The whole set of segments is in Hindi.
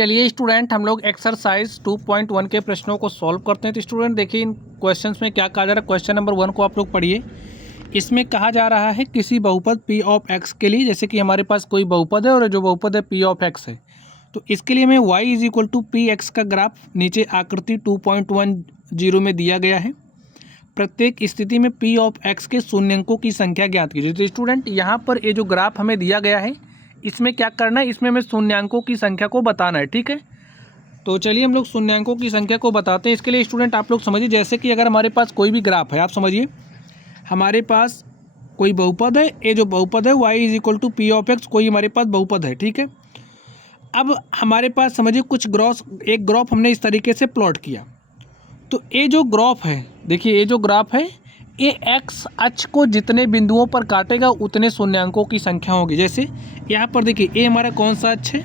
चलिए स्टूडेंट, हम लोग एक्सरसाइज 2.1 के प्रश्नों को सॉल्व करते हैं। तो स्टूडेंट देखिए इन क्वेश्चंस में क्या कहा जा रहा है। क्वेश्चन नंबर 1 को आप लोग पढ़िए। इसमें कहा जा रहा है किसी बहुपद p ऑफ x के लिए, जैसे कि हमारे पास कोई बहुपद है और जो बहुपद है p ऑफ x है, तो इसके लिए हमें y is equal to p x का ग्राफ नीचे आकृति 2.10 में दिया गया है। प्रत्येक स्थिति में p ऑफ x के शून्यंकों की संख्या ज्ञात कीजिए। तो स्टूडेंट यहाँ पर ये जो ग्राफ हमें दिया गया है, इसमें क्या करना है, इसमें हमें शून्यंकों की संख्या को बताना है। ठीक है, तो चलिए हम लोग शून्यंकों की संख्या को बताते हैं। इसके लिए स्टूडेंट आप लोग समझिए, जैसे कि अगर हमारे पास कोई भी ग्राफ है, आप समझिए हमारे पास कोई बहुपद है, ये जो बहुपद है y is equal to p of x, कोई हमारे पास बहुपद है। ठीक है, अब हमारे पास समझिए कुछ एक ग्राफ हमने इस तरीके से प्लॉट किया। तो ये जो ग्राफ है, देखिए ये जो ग्राफ है, ये एक्स अक्ष को जितने बिंदुओं पर काटेगा उतने शून्यंकों की संख्या होगी। जैसे यहाँ पर देखिए ये हमारा कौन सा अक्ष है,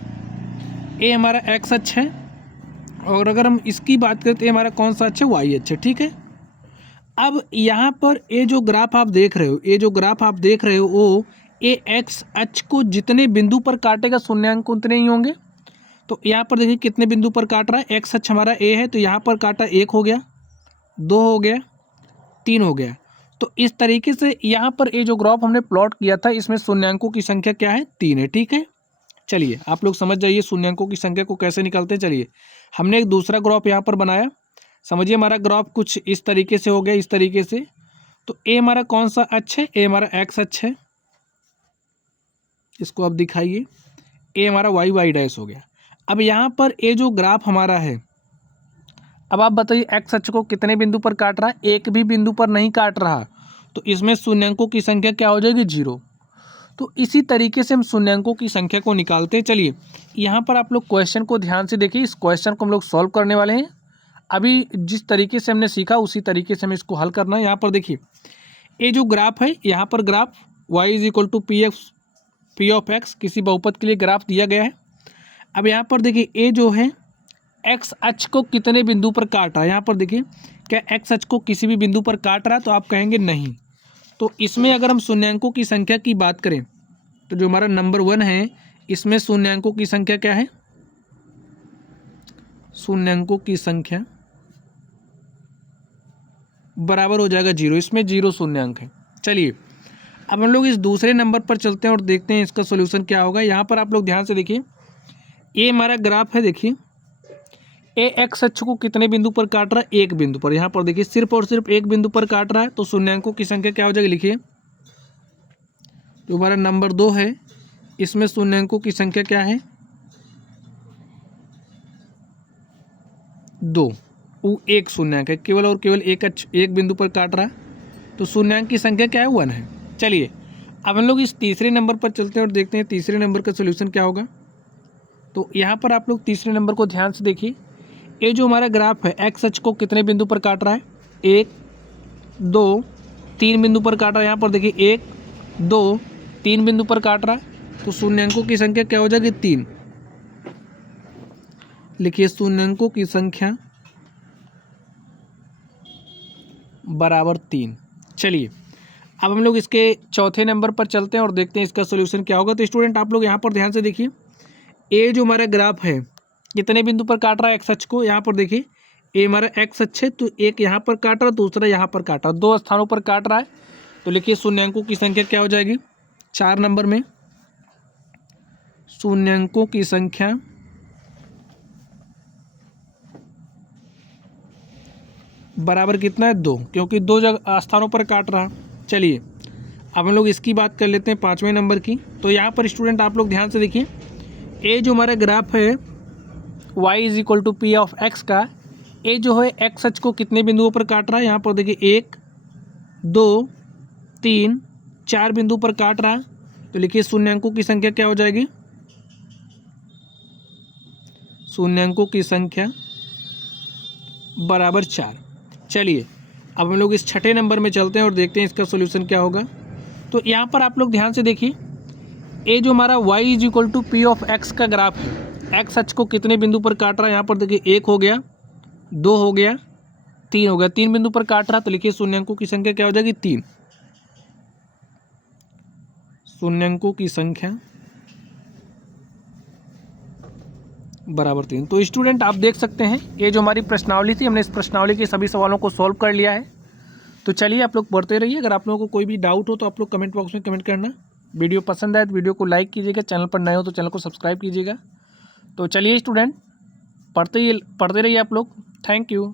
ये हमारा एक्स अक्ष है, और अगर हम इसकी बात करें तो ये हमारा कौन सा अक्ष है, वाई अक्ष है। ठीक है, अब यहाँ पर ये जो ग्राफ आप देख रहे हो, ये जो ग्राफ आप देख रहे हो वो ये एक्स अक्ष को जितने बिंदु पर काटेगा शून्यंक उतने ही होंगे। तो यहाँ पर देखिए कितने बिंदु पर काट रहा है, एक्स अक्ष हमारा ए है, तो यहाँ पर काटा 1 हो गया, 2 हो गया, 3 हो गया। तो इस तरीके से यहाँ पर ये जो ग्राफ हमने प्लॉट किया था, इसमें शून्यंकों की संख्या क्या है, 3 है। ठीक है, चलिए आप लोग समझ जाइए शून्यंकों की संख्या को कैसे निकालते हैं। चलिए हमने एक दूसरा ग्राफ यहाँ पर बनाया। समझिए हमारा ग्राफ कुछ इस तरीके से हो गया, इस तरीके से। तो ए हमारा कौन सा अक्ष है, ए हमारा एक्स अक्ष है, इसको अब दिखाइए। ए हमारा वाई डैश हो गया। अब यहाँ पर ये जो ग्राफ हमारा है, अब आप बताइए एक्स अक्ष को कितने बिंदु पर काट रहा है, एक भी बिंदु पर नहीं काट रहा, तो इसमें शून्यंकों की संख्या क्या हो जाएगी, 0। तो इसी तरीके से हम शून्यंकों की संख्या को निकालते हैं। चलिए यहाँ पर आप लोग क्वेश्चन को ध्यान से देखिए। इस क्वेश्चन को हम लोग सॉल्व करने वाले हैं। अभी जिस तरीके से हमने सीखा उसी तरीके से हमें इसको हल करना है। यहाँ पर देखिए ये जो ग्राफ है, यहाँ पर graph y is equal to p of x किसी बहुपद के लिए ग्राफ दिया गया है। अब यहाँ पर देखिए ये जो है एक्स अक्ष को कितने बिंदु पर काट रहा है। यहाँ पर देखिए क्या एक्स अक्ष को किसी भी बिंदु पर काट रहा है, तो आप कहेंगे नहीं। तो इसमें अगर हम शून्यंकों की संख्या की बात करें, तो जो हमारा नंबर 1 है, इसमें शून्यंकों की संख्या क्या है, शून्यंकों की संख्या बराबर हो जाएगा 0। इसमें 0 शून्यंक है। चलिए अब हम लोग इस दूसरे नंबर पर चलते हैं और देखते हैं इसका सोल्यूशन क्या होगा। यहाँ पर आप लोग ध्यान से देखिए, ये हमारा ग्राफ है। देखिए ए एक्स अक्ष को कितने बिंदु पर काट रहा है, एक बिंदु पर। यहाँ पर देखिए सिर्फ और सिर्फ एक बिंदु पर काट रहा है, तो शून्यंकों की संख्या क्या हो जाएगी, लिखिए। जो हमारा नंबर 2 है, इसमें शून्यंकों की संख्या क्या है, 2। वो एक शून्यंक है, केवल और केवल एक बिंदु पर काट रहा है, तो शून्यंक की संख्या क्या है, 1 है। चलिए अब हम लोग इस तीसरे नंबर पर चलते हैं और देखते हैं तीसरे नंबर का सोल्यूशन क्या होगा। तो यहाँ पर आप लोग तीसरे नंबर को ध्यान से देखिए। ये जो हमारा ग्राफ है, एक्स अक्ष को कितने बिंदु पर काट रहा है, 1, 2, 3 बिंदु पर काट रहा है। यहाँ पर देखिए 1, 2, 3 बिंदु पर काट रहा है, तो शून्यंकों की संख्या क्या हो जाएगी, 3। लिखिए शून्यंकों की संख्या बराबर 3। चलिए अब हम लोग इसके चौथे नंबर पर चलते हैं और देखते हैं इसका सोल्यूशन क्या होगा। तो स्टूडेंट आप लोग यहाँ पर ध्यान से देखिए, ये जो हमारा ग्राफ है कितने बिंदु पर काट रहा है, एक्स अक्ष को। यहाँ पर देखिए ये हमारा एक्स अक्ष है, तो एक यहाँ पर काट रहा है, दूसरा यहाँ पर काट रहा है, 2 स्थानों पर काट रहा है। तो लिखिए शून्यंकों की संख्या क्या हो जाएगी, 4 नंबर में शून्यंकों की संख्या बराबर कितना है, 2, क्योंकि 2 जगह स्थानों पर काट रहा। चलिए अब हम लोग इसकी बात कर लेते हैं 5वें नंबर की। तो यहाँ पर स्टूडेंट आप लोग ध्यान से देखिए, ये जो हमारा ग्राफ है y is equal to p of x का, ये जो है एक्स अक्ष को कितने बिंदुओं पर काट रहा है। यहाँ पर देखिए 1, 2, 3, 4 बिंदु पर काट रहा है, तो लिखिए शून्यंकों की संख्या क्या हो जाएगी, शून्यंकों की संख्या बराबर 4। चलिए अब हम लोग इस छठे नंबर में चलते हैं और देखते हैं इसका सोल्यूशन क्या होगा। तो यहाँ पर आप लोग ध्यान से देखिए, ये जो हमारा y is equal to p of x का ग्राफ है, एक्स अक्ष को कितने बिंदु पर काट रहा है। यहाँ पर देखिए 1 हो गया, 2 हो गया, 3 हो गया, 3 बिंदु पर काट रहा है, तो लिखिए शून्यंकों की संख्या क्या हो जाएगी, 3। शून्यंकों की संख्या बराबर 3। तो स्टूडेंट आप देख सकते हैं ये जो हमारी प्रश्नावली थी, हमने इस प्रश्नावली के सभी सवालों को सॉल्व कर लिया है। तो चलिए आप लोग पढ़ते रहिए। अगर आप लोगों को कोई भी डाउट हो तो आप लोग कमेंट बॉक्स में कमेंट करना। वीडियो पसंद आए तो वीडियो को लाइक कीजिएगा, चैनल पर नए हो तो चैनल को सब्सक्राइब कीजिएगा। तो चलिए स्टूडेंट पढ़ते रहिए आप लोग। Thank you.